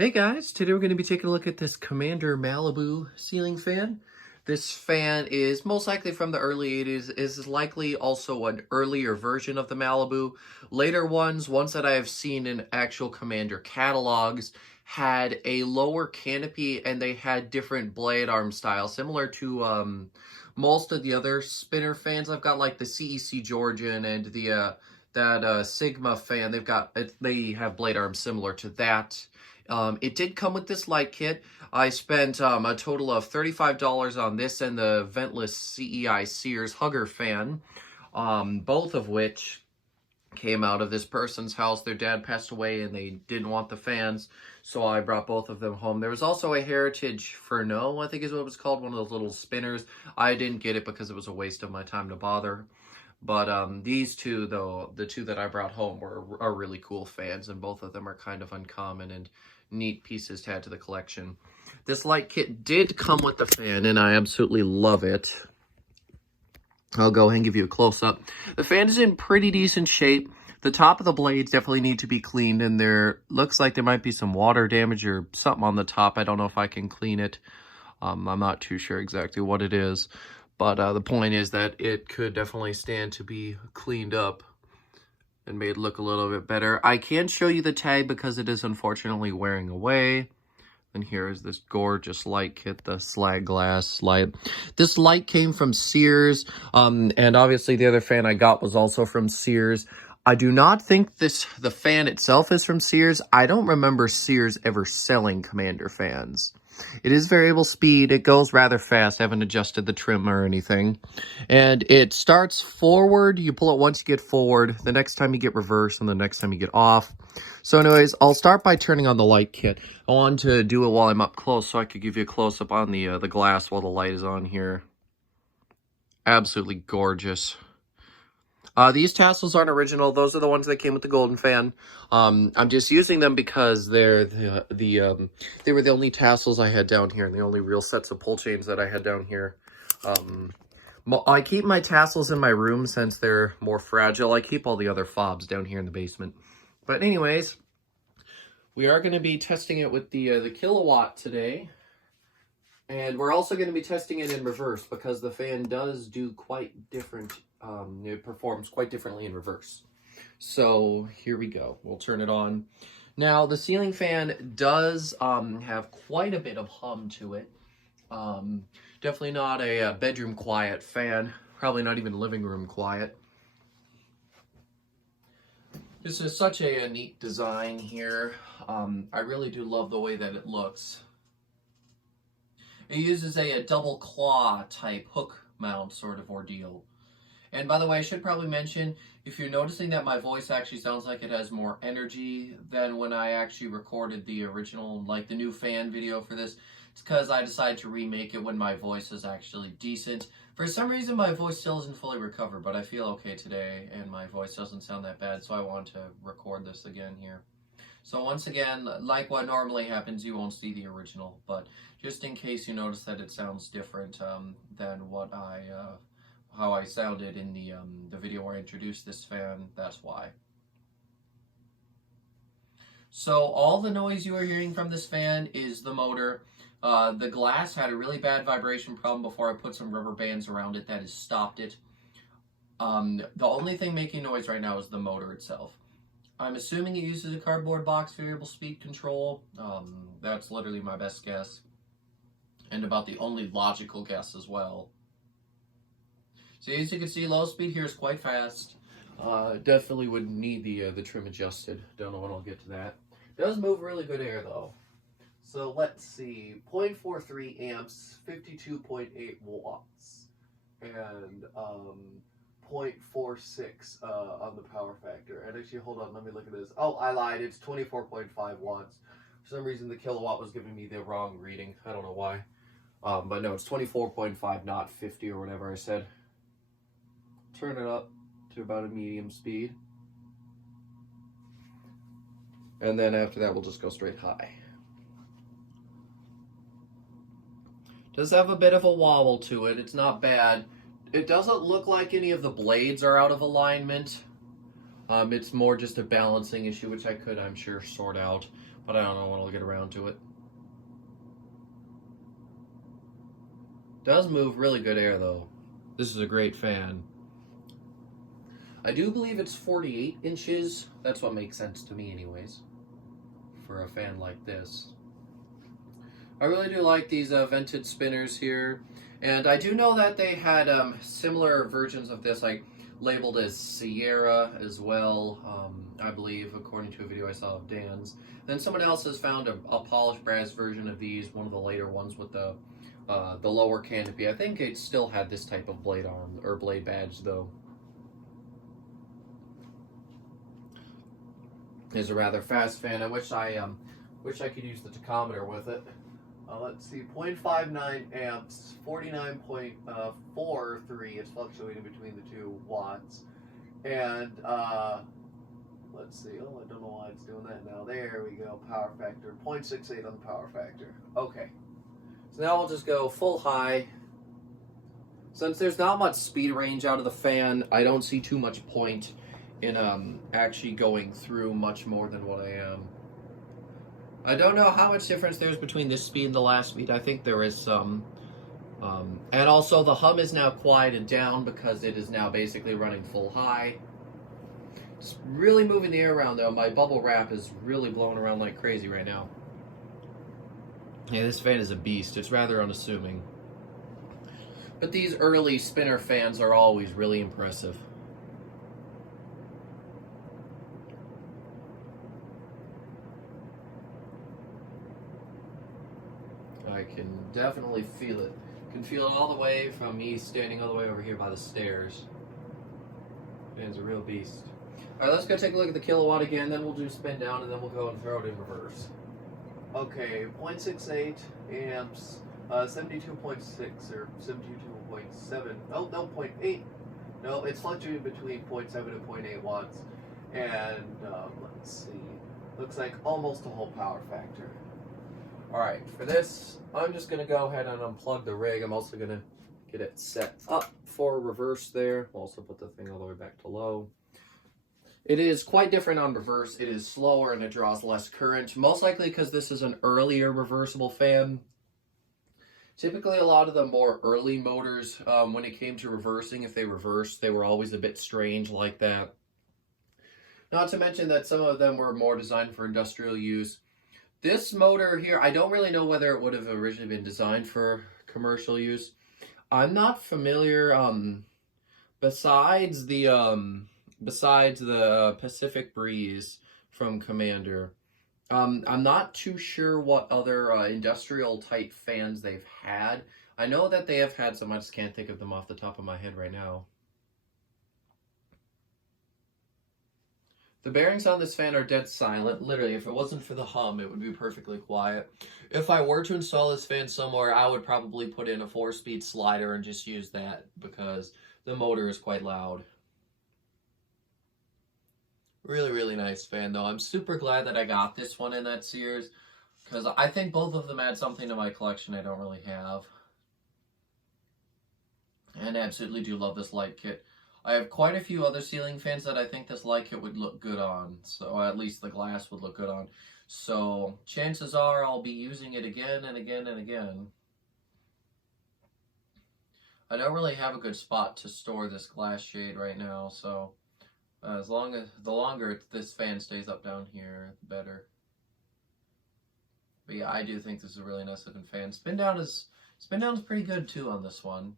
Hey guys, today we're going to be taking a look at this Commander Malibu ceiling fan. This fan is most likely from the early 80s, is likely also an earlier version of the Malibu. Later ones that I have seen in actual Commander catalogs, had a lower canopy and they had different blade arm style, similar to most of the other spinner fans. I've got like the CEC Georgian and the Sigma fan. They have blade arms similar to that. It did come with this light kit. I spent a total of $35 on this and the ventless CEI Sears Hugger fan, both of which came out of this person's house. Their dad passed away and they didn't want the fans, so I brought both of them home. There was also a Heritage Furneaux, I think is what it was called, one of those little spinners. I didn't get it because it was a waste of my time to bother. But these two, though, the two that I brought home are really cool fans, and both of them are kind of uncommon and neat pieces to add to the collection. This light kit did come with the fan, and I absolutely love it. I'll go ahead and give you a close-up. The fan is in pretty decent shape. The top of the blades definitely need to be cleaned, and there looks like there might be some water damage or something on the top. I don't know if I can clean it. I'm not too sure exactly what it is. But the point is that it could definitely stand to be cleaned up and made look a little bit better. I can show you the tag because it is unfortunately wearing away. And here is this gorgeous light kit, the slag glass light. This light came from Sears, and obviously the other fan I got was also from Sears. I do not think the fan itself is from Sears. I don't remember Sears ever selling Commander fans. It is variable speed. It goes rather fast. I haven't adjusted the trim or anything. And it starts forward. You pull it once you get forward. The next time you get reverse, and the next time you get off. So anyways, I'll start by turning on the light kit. I want to do it while I'm up close so I could give you a close-up on the glass while the light is on here. Absolutely gorgeous. These tassels aren't original. Those are the ones that came with the golden fan. I'm just using them because they were the only tassels I had down here and the only real sets of pull chains that I had down here. I keep my tassels in my room since they're more fragile. I keep all the other fobs down here in the basement. But anyways, we are going to be testing it with the kilowatt today. And we're also going to be testing it in reverse because the fan does do quite different. It performs quite differently in reverse. So here we go. We'll turn it on. Now, the ceiling fan does have quite a bit of hum to it. Definitely not a bedroom quiet fan. Probably not even living room quiet. This is such a neat design here. I really do love the way that it looks. It uses a double claw type hook mount sort of ordeal. And by the way, I should probably mention, if you're noticing that my voice actually sounds like it has more energy than when I actually recorded the original, like the new fan video for this, it's because I decided to remake it when my voice is actually decent. For some reason, my voice still isn't fully recovered, but I feel okay today, and my voice doesn't sound that bad, so I want to record this again here. So once again, like what normally happens, you won't see the original, but just in case you notice that it sounds different than what how I sounded in the video where I introduced this fan, that's why. So all the noise you are hearing from this fan is the motor. The glass had a really bad vibration problem before I put some rubber bands around it that has stopped it. The only thing making noise right now is the motor itself. I'm assuming it uses a cardboard box variable speed control. That's literally my best guess. And about the only logical guess as well. So as you can see, low speed here is quite fast. Definitely would need the trim adjusted. Don't know when I'll get to that. Does move really good air though. So let's see, 0.43 amps, 52.8 watts, and 0.46 on the power factor. And actually, hold on, let me look at this. Oh, I lied, it's 24.5 watts. For some reason, the kilowatt was giving me the wrong reading. I don't know why. But no, it's 24.5, not 50 or whatever I said. Turn it up to about a medium speed. And then after that, we'll just go straight high. Does have a bit of a wobble to it. It's not bad. It doesn't look like any of the blades are out of alignment. It's more just a balancing issue, which I could, I'm sure, sort out, but I don't know when I'll get around to it. Does move really good air, though. This is a great fan. I do believe it's 48 inches. That's what makes sense to me, anyways, for a fan like this. I really do like these vented spinners here. And I do know that they had similar versions of this, like labeled as Sierra as well, I believe, according to a video I saw of Dan's. Then someone else has found a polished brass version of these, one of the later ones with the lower canopy. I think it still had this type of blade on, or blade badge, though. It's a rather fast fan. I wish I could use the tachometer with it. Let's see, 0.59 amps, 49.43 is fluctuating between the 2 watts. And, let's see, oh, I don't know why it's doing that now. There we go, power factor, 0.68 on the power factor. Okay, so now we'll just go full high. Since there's not much speed range out of the fan, I don't see too much point in actually going through much more than what I am. I don't know how much difference there's between this speed and the last speed. I think there is some. And also the hum is now quieted down because it is now basically running full high. It's really moving the air around, though. My bubble wrap is really blowing around like crazy right now. Yeah, this fan is a beast. It's rather unassuming. But these early spinner fans are always really impressive. I can definitely feel it. Can feel it all the way from me standing all the way over here by the stairs. Fan's a real beast. Alright, let's go take a look at the kilowatt again, then we'll do spin down, and then we'll go and throw it in reverse. Okay, 0.68 amps, 72.6 or 72.7. Oh, no, 0.8. No, it's fluctuating between 0.7 and 0.8 watts. And, let's see, looks like almost a whole power factor. Alright, for this, I'm just going to go ahead and unplug the rig. I'm also going to get it set up for reverse there. We'll also put the thing all the way back to low. It is quite different on reverse. It is slower and it draws less current, most likely because this is an earlier reversible fan. Typically, a lot of the more early motors, when it came to reversing, if they reversed, they were always a bit strange like that. Not to mention that some of them were more designed for industrial use. This motor here, I don't really know whether it would have originally been designed for commercial use. I'm not familiar, besides the Pacific Breeze from Commander, I'm not too sure what other industrial type fans they've had. I know that they have had some, I just can't think of them off the top of my head right now. The bearings on this fan are dead silent. Literally, if it wasn't for the hum, it would be perfectly quiet. If I were to install this fan somewhere, I would probably put in a 4-speed slider and just use that because the motor is quite loud. Really, really nice fan, though. I'm super glad that I got this one in that series because I think both of them add something to my collection I don't really have. And I absolutely do love this light kit. I have quite a few other ceiling fans that I think this light kit would look good on. So at least the glass would look good on. So chances are I'll be using it again and again and again. I don't really have a good spot to store this glass shade right now. So the longer this fan stays up down here, the better. But yeah, I do think this is a really nice looking fan. Spin down is pretty good too on this one.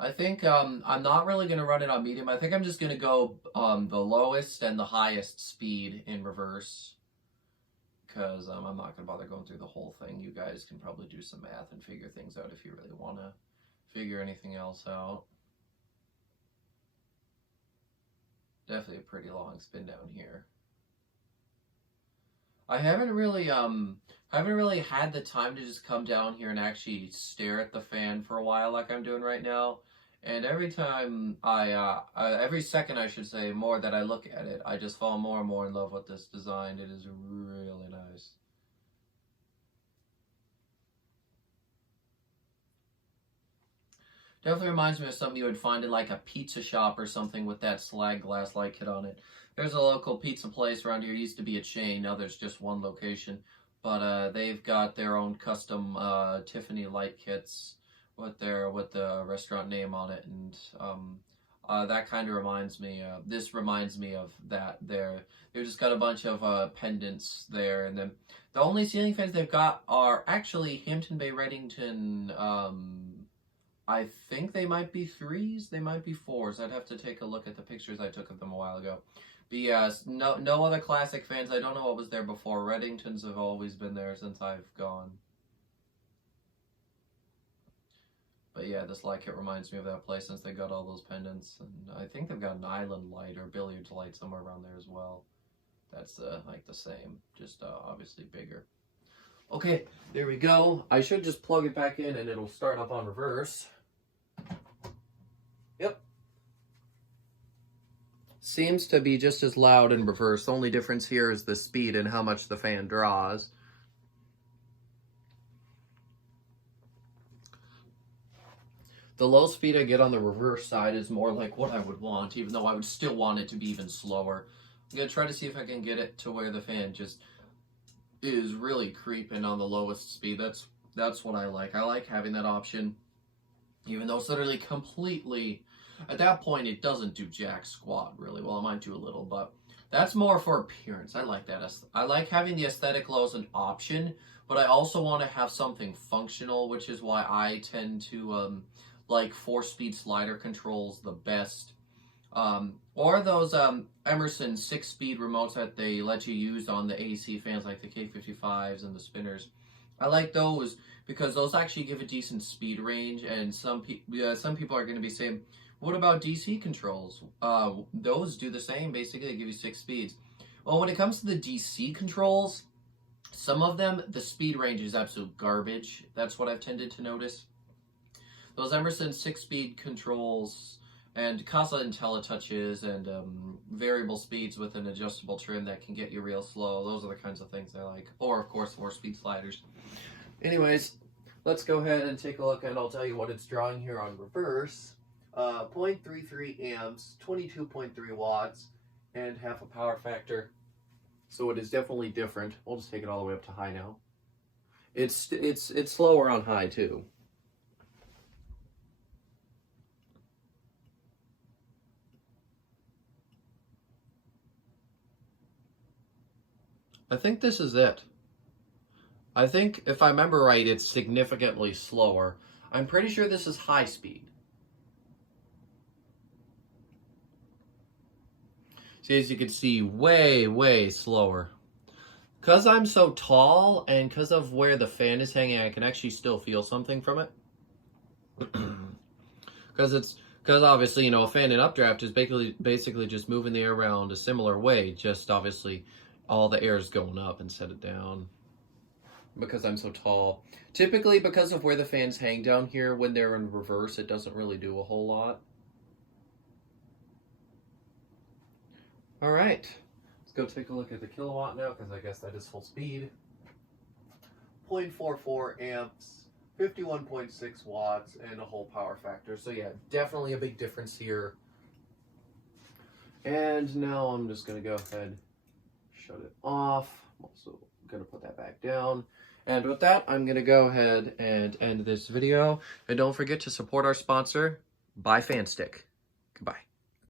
I think I'm not really going to run it on medium. I think I'm just going to go the lowest and the highest speed in reverse. Because I'm not going to bother going through the whole thing. You guys can probably do some math and figure things out if you really want to figure anything else out. Definitely a pretty long spin down here. I haven't really had the time to just come down here and actually stare at the fan for a while like I'm doing right now. And every time every second I should say more that I look at it, I just fall more and more in love with this design. It is really nice. Definitely reminds me of something you would find in like a pizza shop or something with that slag glass light kit on it. There's a local pizza place around here. It used to be a chain. Now there's just one location. But they've got their own custom Tiffany light kits with the restaurant name on it, and that kind of reminds me. This reminds me of that. They've just got a bunch of pendants there, and then the only ceiling fans they've got are actually Hampton Bay Reddington. I think they might be 3s, they might be 4s. I'd have to take a look at the pictures I took of them a while ago. But yes, no other classic fans. I don't know what was there before. Reddingtons have always been there since I've gone. But yeah, this light kit reminds me of that place since they got all those pendants. And I think they've got an island light or billiards light somewhere around there as well. That's like the same, just obviously bigger. Okay, there we go. I should just plug it back in and it'll start up on reverse. Yep. Seems to be just as loud in reverse. The only difference here is the speed and how much the fan draws. The low speed I get on the reverse side is more like what I would want, even though I would still want it to be even slower. I'm going to try to see if I can get it to where the fan just is really creeping on the lowest speed. That's what I like. I like having that option, even though it's literally completely, at that point it doesn't do jack squat really. Well, it might do a little, but that's more for appearance. I like that. I like having the aesthetic low as an option, but I also want to have something functional, which is why I tend to like 4-speed slider controls the best. Or those Emerson 6-speed remotes that they let you use on the AC fans, like the K55s and the spinners. I like those because those actually give a decent speed range, and some people are going to be saying, what about DC controls? Those do the same. Basically, they give you 6 speeds. Well, when it comes to the DC controls, some of them, the speed range is absolute garbage. That's what I've tended to notice. Those Emerson 6-speed controls and Casa IntelliTouches and variable speeds with an adjustable trim that can get you real slow. Those are the kinds of things I like. Or, of course, 4-speed sliders. Anyways, let's go ahead and take a look, and I'll tell you what it's drawing here on reverse. 0.33 amps, 22.3 watts, and half a power factor. So it is definitely different. We'll just take it all the way up to high now. It's slower on high, too. I think this is it. I think, if I remember right, it's significantly slower. I'm pretty sure this is high speed. See, as you can see, way slower. Because I'm so tall, and because of where the fan is hanging, I can actually still feel something from it. Because obviously, you know, a fan in updraft is basically just moving the air around a similar way, just obviously all the air is going up instead of down. Because I'm so tall. Typically, because of where the fans hang down here, when they're in reverse, it doesn't really do a whole lot. All right, let's go take a look at the kilowatt now, because I guess that is full speed. 0.44 amps, 51.6 watts, and a whole power factor. So yeah, definitely a big difference here. And now I'm just going to go ahead, shut it off. I'm also going to put that back down. And with that, I'm going to go ahead and end this video. And don't forget to support our sponsor, Buy Fan Stick. Goodbye.